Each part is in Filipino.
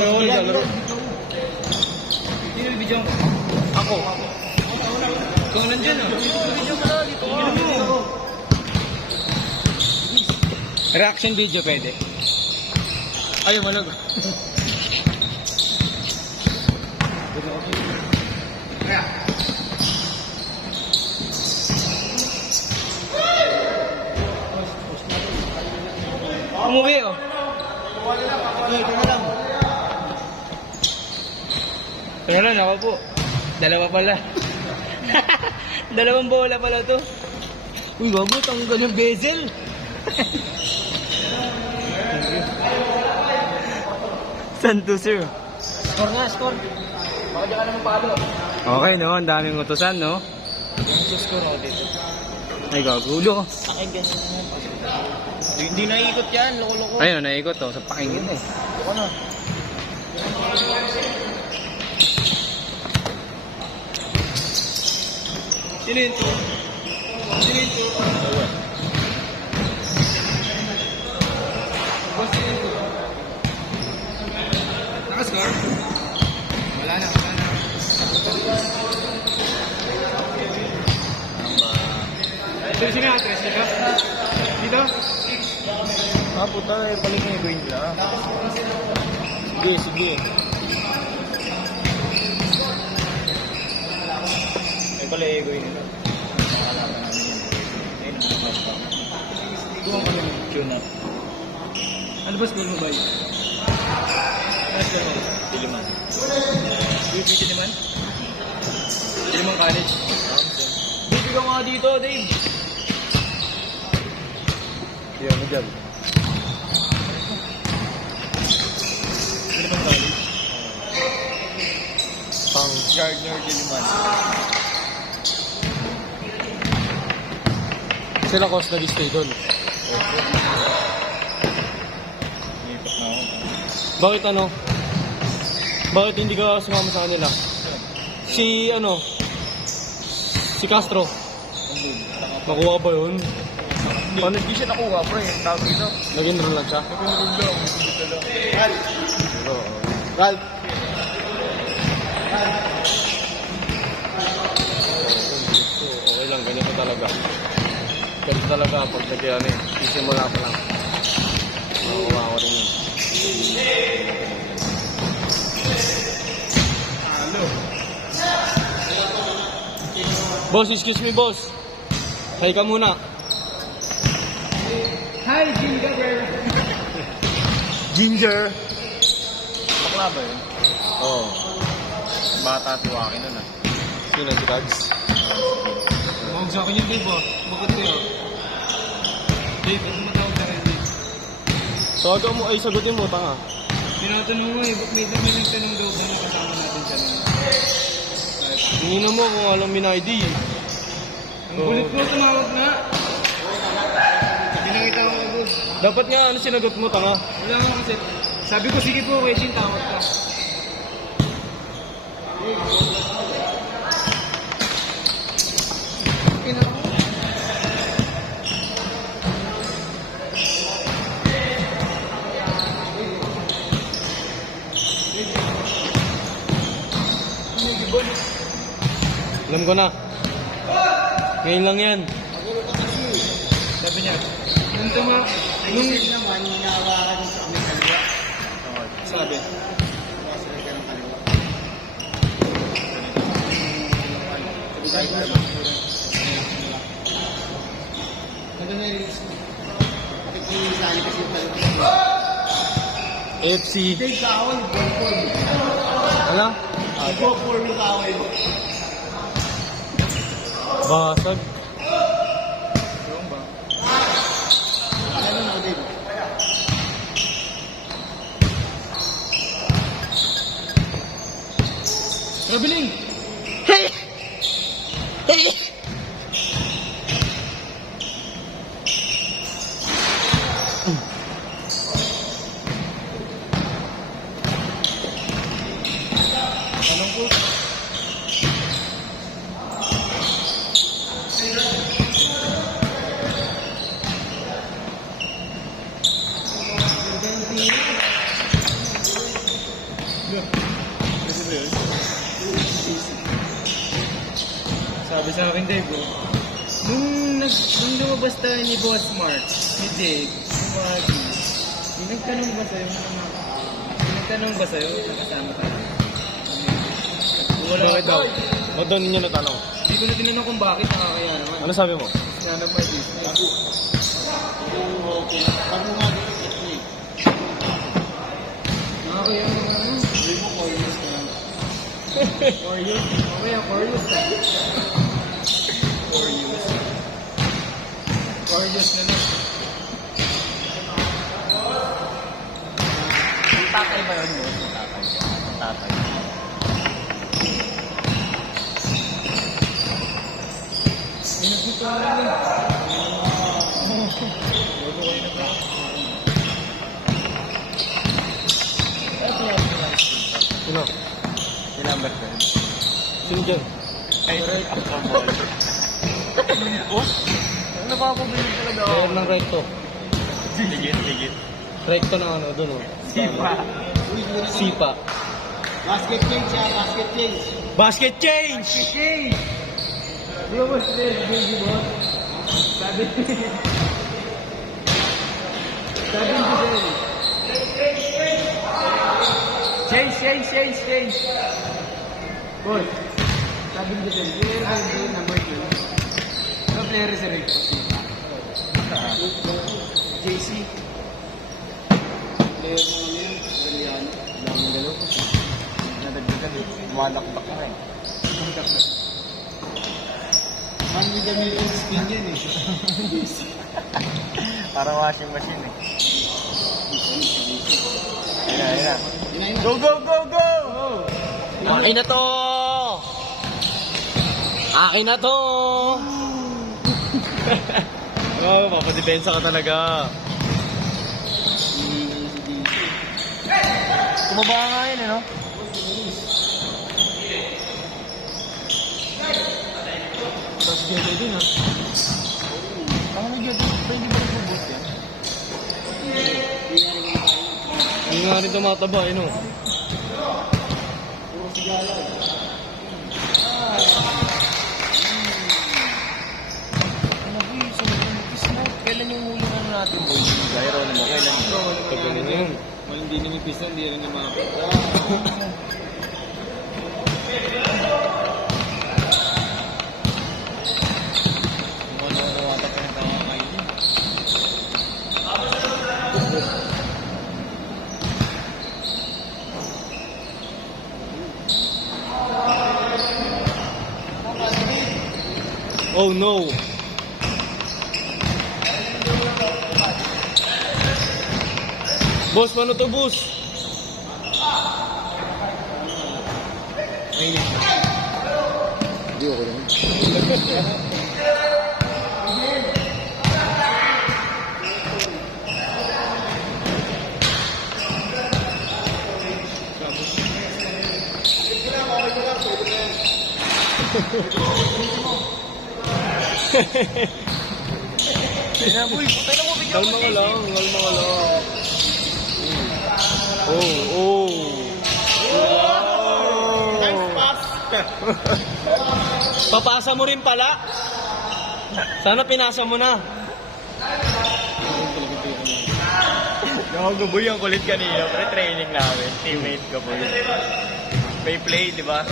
Ay, lalaro. Sino yung video mo? Ako. Ikaw nandyan ah. Video mo na dito. Reaction video pwede. Ayaw, malag. Umuwi oh. Kaya lang ako po. Dalawa pala. Dalawang bola pala to. Uy, bago, tanggal yung bezel. Santo sir. Score nga, score. Baka dyan ka naman palo. Okay no, ang daming utusan no. Ang score ako dito. Ay, gagulo. Akin ganyan naman. Hindi naikot yan, loko-loko. Ayun, naikot to, sa pakinggan eh. Loko na. Sino yun to? Sino yun to? Boss, sino yun to? Nakascore? Wala na, wala na. Sino yung address dito? Dito? Ah, puta, eh, balik na yung nila. Sige, sige. Ay pala i-egoin nila. Nakalaman namin yun. Ayun ang mga basta. Tuwang ka naman tune up. Ano ba school mo ba yun? Ano school mo? Diliman. UP Diliman? Diliman College? Dave, ikaw nga dito, Dave. Yan, ano dyan? Diliman College? Pang Gardner Diliman. sila Cos nag-stay doon. Nipot na ako. Bakit ano? Bakit hindi ka sumama sa kanila? Si ano? Si Castro. Nakuha ba yun? Paano? Hindi siya nakuha, pre. Tawag dito. Nag-enroll lang siya? Nag-enroll lang. Dito lang. Ralph! Okay lang, ganito talaga. Ganito talaga pag nag-ano eh. Sisimula pa lang. Makuha ko rin yun. Boss, excuse me boss. Hi ka muna. Hi, Ginger. Ginger. Bakla ba yun? Oo. Bata tuwakin nun ah. Sino si Kags? Tumawag sa akin yung Dave ah. Bakit kayo? Dave, ano matawag sa akin Dave? Tawagan mo ay sagutin mo, tanga. Tinatanong mo eh, may nagtanong daw kung kasama natin siya nun. Hindi mo kung alam min ID. Ang kulit mo, tumawag na. Pinakita ko boss. Dapat nga ano sinagot mo, tanga. Wala mo kasi. Sabi ko, sige po, Regine, tawag ka. Alam ko na. Ngayon lang yan. Sabi niya, nung tuma... Nung... naman, hinahawakan mo sa aming kaliwa. Sabi. Nakikinisali kasi yung kaliwa. FC. Hindi, kaaway, ball form. Ano? Ball form yung kaaway mo. Basag. Yung ba? Ano na, Dave? Traveling! Anong po? Sabi sa akin, Dave, bro. Nung lumabas tayo ni Boss Mark, ni Dave, si Wagi, nagtanong ba sa'yo? Nakasama ka? Wala Bakit ka. daw? O doon ninyo natanong. Hindi ko na tinanong kung bakit nakakaya naman. Ano sabi mo? Sinanap my business. Okay. Sabi mo nga dito, ito eh. Nakakaya naman ano? Sabi mo, Corners ka lang. Corious? Okay, Corious na. Corious na lang. Ang tatay ba yun, boss? Ang tatay. Pinagdito na lang eh. Logo kayo na ba? Sino? Si number 10. Sino dyan? Ay, ang boy. Boss? Ano napapabilig talaga ako? Player ng recto. Ligit. Recto na ano, doon o. Sipa. Sipa. Basket change siya, basket change. Basket change! Di ba boss din? Baby boss? Sabi ni Giselle. Change. Boss, sabi ni Giselle, player ba yung number 2? Ano player sa Rick? JC. Player mo ano yun, Italiano. Dami galaw ko. Nadagdagan eh. Malakbak na eh. Man with a million spin yan eh. Parang washing machine eh. Ayun na. Go! Akin na to! Akin na to! Oh, papadepensa ka talaga. Kumaba nga yun eh, no? Tapos Giselle din ha. Ang medyo dito, pwede ba nag-boot yan? Hindi nga rin tumataba, no? Kailan yung huli na natin, boy? Gyro mo, kailan yun? Tagal na yun. Hindi nangipis na, hindi rin naman. Wata pa yung tama kayo. Oh no! Boss, paano to, boss? Hindi ako lang. Kaya, boy, putay na mo, bigyan Kalma ka lang. Oh. Nice pass! Papasa mo rin pala. Sana pinasa mo na. Yung boy, ang kulit kanina, pre-training namin. Teammate ko, boy. May play, di ba?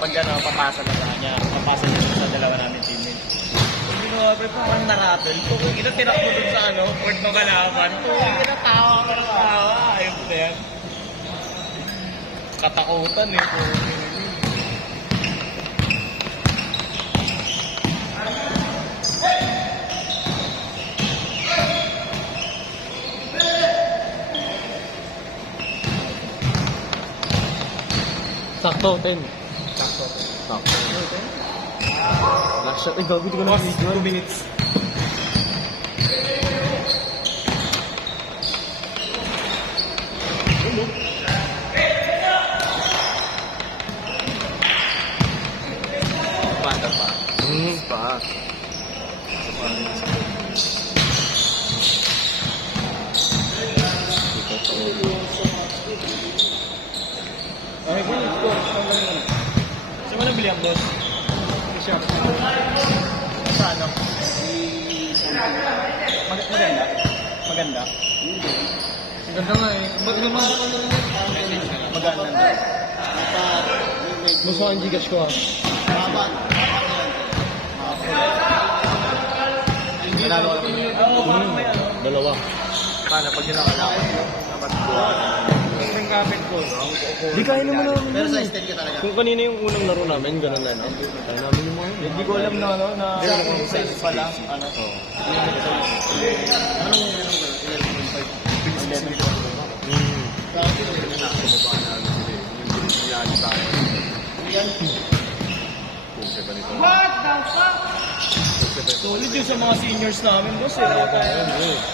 Pag ano, papasa na sa kanya. Papasa niya sa dalawa namin teammate. Hindi mo, pre, parang narapel. Kung ina-tirak mo dun sa ano, court ng kalaban. Kung ina-tawa ka ng tawa. Ayun po na yan. Katakutan eh. Sakto, 10. Sakto. Last shot. Ay, gabi, di ko na video. 2 minutes. Bata pa. Pa. Okay, boss. Saan mo nabili ang boss? siya. Sa ano? Maganda? Maganda? Ganda nga eh. Ba't naman ako na rin? Maganda. Gusto ang Gcash ko ha. Laban. Nanalo ka naman. Oo, parang may ano. Dalawa. Paano pag yun ang kalaban? Dapat buha. Yung kapit ko. Di kaya naman namin Pero yun sa eh. extend ka talaga. Kung kanina yung unang laro namin, ganun na no? Kaya namin yung mga yun. Hindi ko alam na ano, na sa isa pa lang. Ano? Solid yun sa mga seniors namin, boss. Eh.